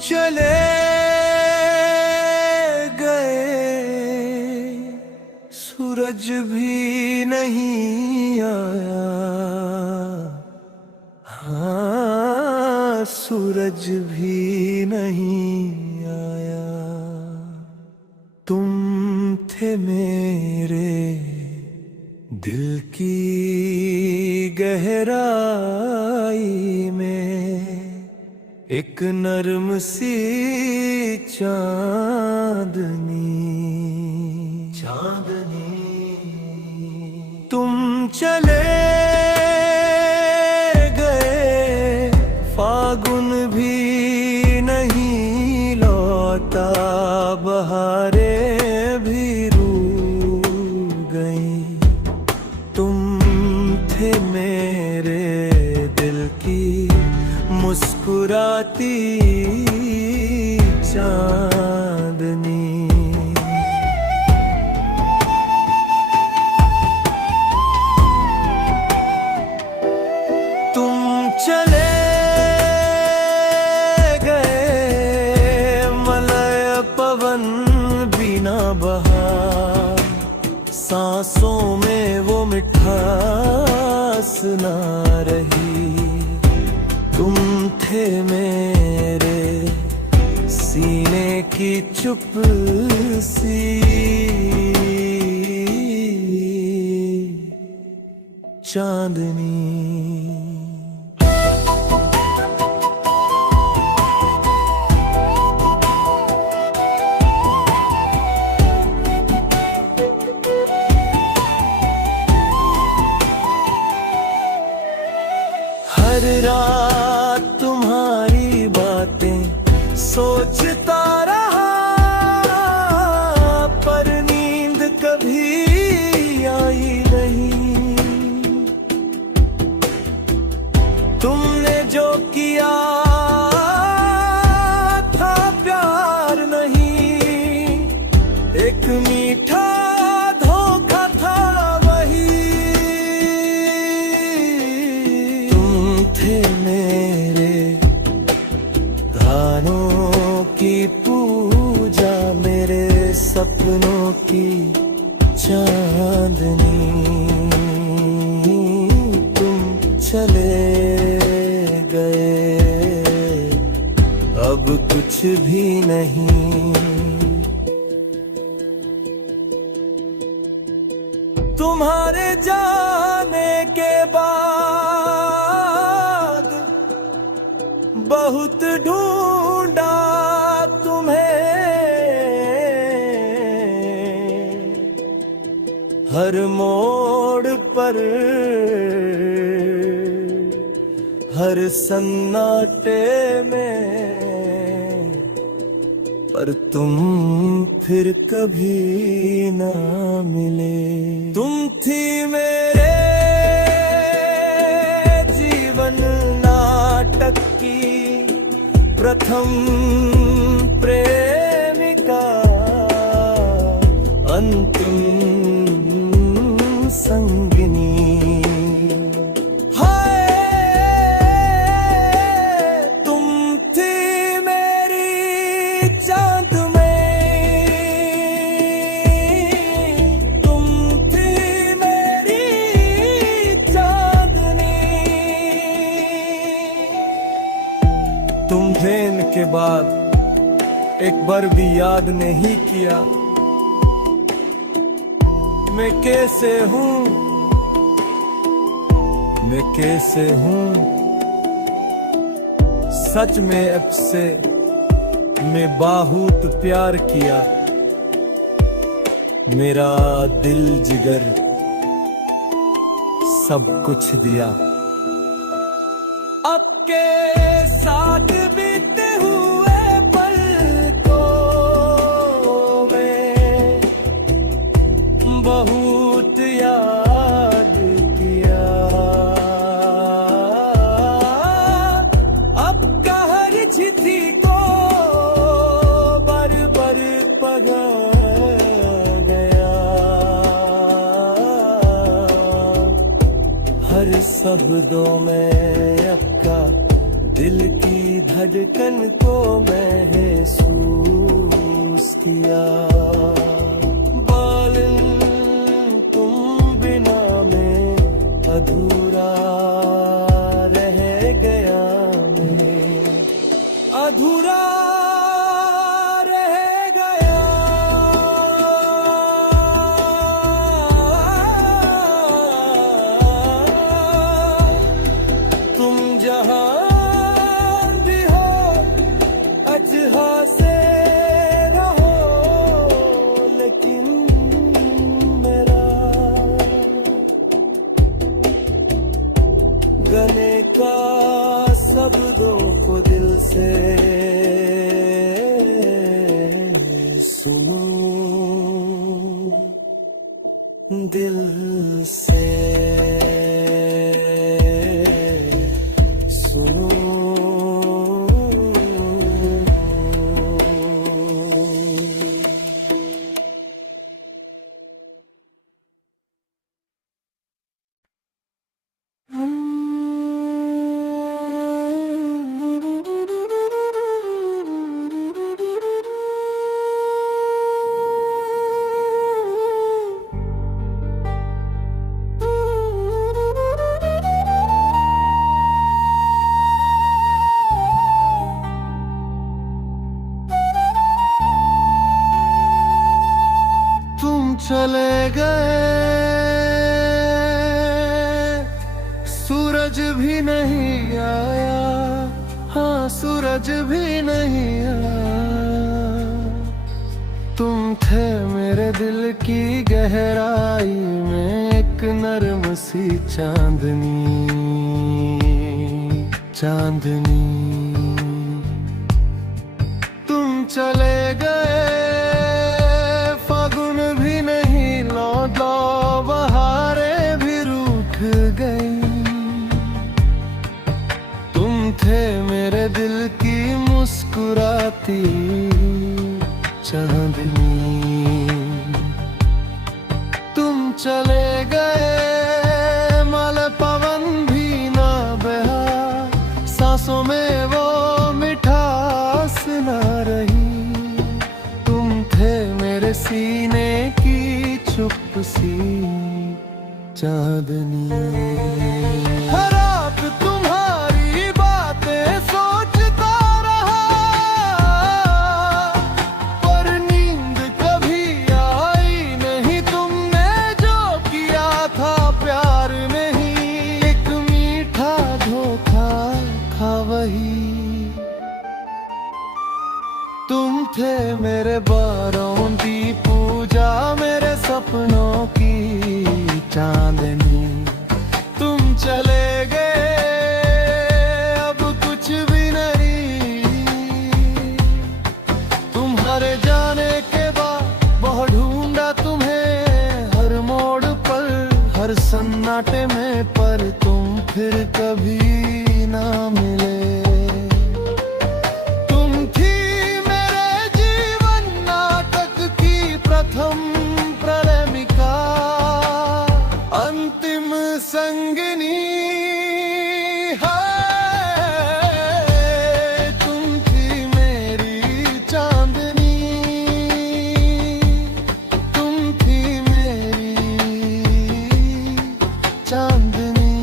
चले गए, सूरज भी नहीं आया। हाँ, सूरज भी नहीं आया। तुम थे मेरे दिल की गहराई में, एक नर्म सी चांदनी। तुम चले गए, फागुन भी नहीं लौटा, बहारें भी रूठ गईं। तुम थे मेरे दिल की मुस्कुराती चांदनी। तुम चले गए, मलय पवन बिना बहा, सांसों में वो मिठास ना रही। तुम थे मेरे सीने की चुप सी चांदनी। हर रात तुम्हारी बातें सोचता रहा, पर नींद कभी आई नहीं। तुमने जो किया था प्यार नहीं, एक मीठा धोखा था वही। तुम थे मेरे गानों की पूजा, मेरे सपनों की चांदनी। तुम चले गए, अब कुछ भी नहीं। तुम्हारे जाने के बाद बहुत ढूंढा तुम्हें, हर मोड़ पर, हर सन्नाटे में, पर तुम फिर कभी ना मिले। तुम थी मेरे जीवन नाटक की प्रथम प्रेमिका, अंतिम संगिनी। हाय, तुम थी मेरी चांद में, तुम थी मेरी चांदनी। तुमने इनके बाद एक बार भी याद नहीं किया मैं कैसे हूँ, मैं कैसे हूँ। सच में अब से मैं बहुत प्यार किया, मेरा दिल जिगर सब कुछ दिया। अब के साथ बीते हुए पल को मैं बहुत याद किया। अब का हर चिट्ठी को बर बर पगा गया, हर शब्दों में आपका दिल की धड़कन धड़कन को महसूस किया। बालिन तुम बिना मैं अधूरा रह गया, मैं अधूरा रह गया। तुम जहां भी हो अच्छा से रहो, लेकिन मेरा गले का शब्दों को दिल से सुनो, दिल से सुनो। चले गए, सूरज भी नहीं आया, हाँ सूरज भी नहीं आया। तुम थे मेरे दिल की गहराई में एक नर्म सी चांदनी, चांदनी। तुम चले गए, बहारें भी रूठ गई। तुम थे मेरे दिल की मुस्कुराती चांदनी। तुम चले गए, मल पवन भी ना बहा, सांसों में वो मिठास ना रही। तुम थे मेरे सीने की चुप सी चांदनी। हर रात तुम्हारी बातें सोचता रहा, पर नींद कभी आई नहीं। तुमने जो किया था प्यार नहीं, एक मीठा धोखा था वही। तुम थे मेरे बारों की पूजा, मेरे सपनों की चांदनी। तुम चले गए, अब कुछ भी नहीं। तुम्हारे जाने के बाद बहुत ढूंढा तुम्हें, हर मोड़ पर हर सन्नाटे में, पर तुम फिर कभी ना मिले। प्रथम प्रेमिका, अंतिम संगिनी है। तुम थी मेरी चांदनी, तुम थी मेरी चांदनी।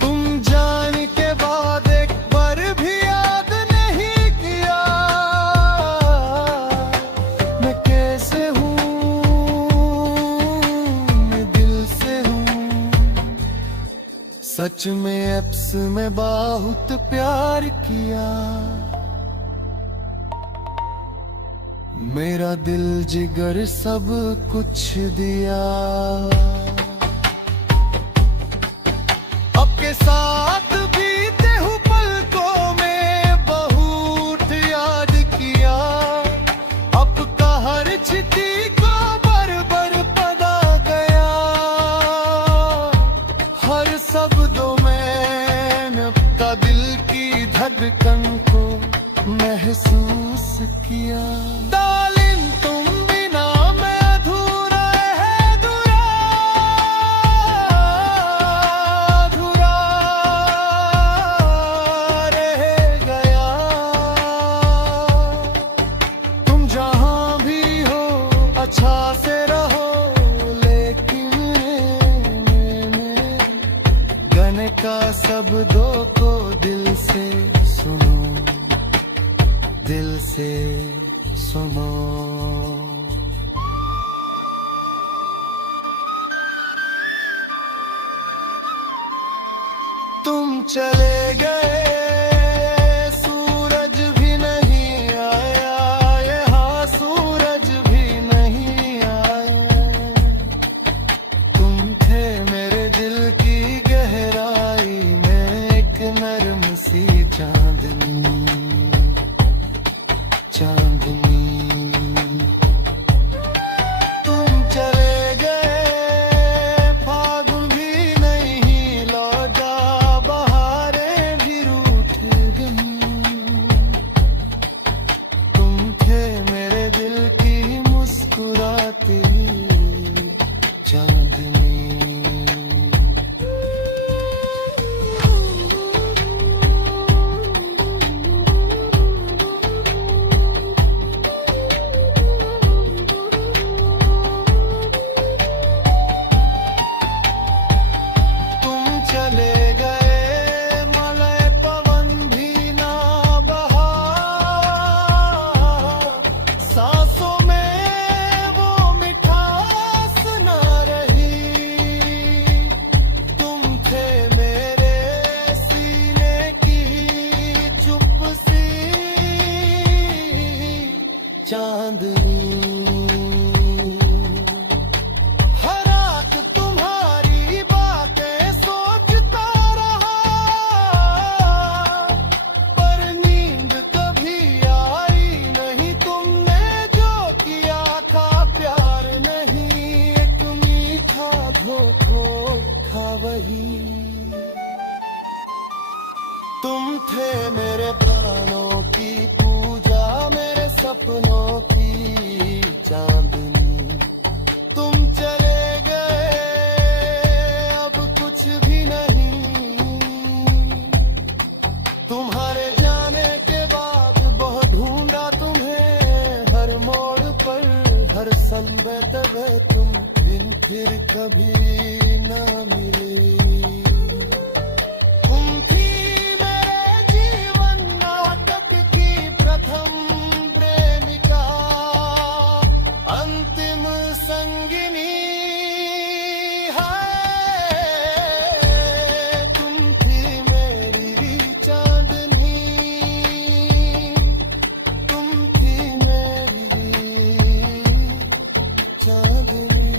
तुम जाने के बाद एक बार भी याद नहीं किया, सच में एप्स में बहुत प्यार किया। मेरा दिल जिगर सब कुछ दिया। आपके साथ बीते हुए पलकों में बहुत याद किया। आपका हर चिट्ठी को बर पदा गया, हर शब्दों में आपका दिल की धड़कन को महसूस किया। डार्लिंग तुम बिना मैं अधूरा है, अधूरा अधूरा छा से रहो, लेकिन मैंने गाने का शब्दों को दिल से सुनो, दिल से सुनो। तुम चले गए, सूरज भी नहीं आया, यहाँ सूरज भी नहीं आया। तुम थे मेरे दिल की गहराई में एक नरम सी चांदनी, चांदनी। तुम चले गए, फागुन भी नहीं लौटा, बहारें भी रूठ गई। तुम थे मेरे दिल की मुस्कुराती चांदनी। चले गए, मलय पवन भी ना बहा, सांसों में वो मिठास ना रही। तुम थे मेरे सीने की चुप सी चांदनी। वही तुम थे मेरे प्राणों की पूजा, मेरे सपनों की चांदनी। तुम चले गए, अब कुछ भी नहीं। तुम्हारे जाने के बाद बहुत ढूंढा तुम्हें, हर मोड़ पर, हर संबत में तुम बिन फिर कभी ना मिले। तुम थी मेरे जीवन नाटक की प्रथम प्रेमिका, अंतिम संगिनी है। तुम थी मेरी चांदनी, तुम थी मेरी चांदनी।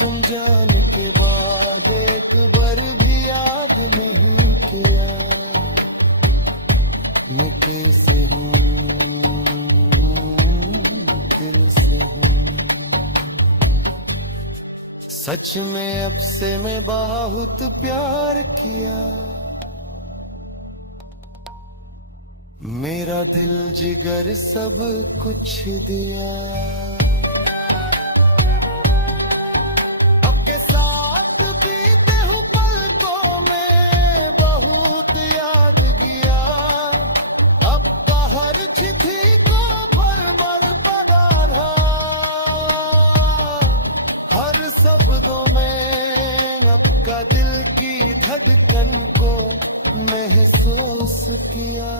तुम जाने के बाद एक बार भी याद नहीं किया, मैं कैसे हूँ, दिल से हूँ। सच में अब से मैं बहुत प्यार किया, मेरा दिल जिगर सब कुछ दिया। का दिल की धड़कन को महसूस किया।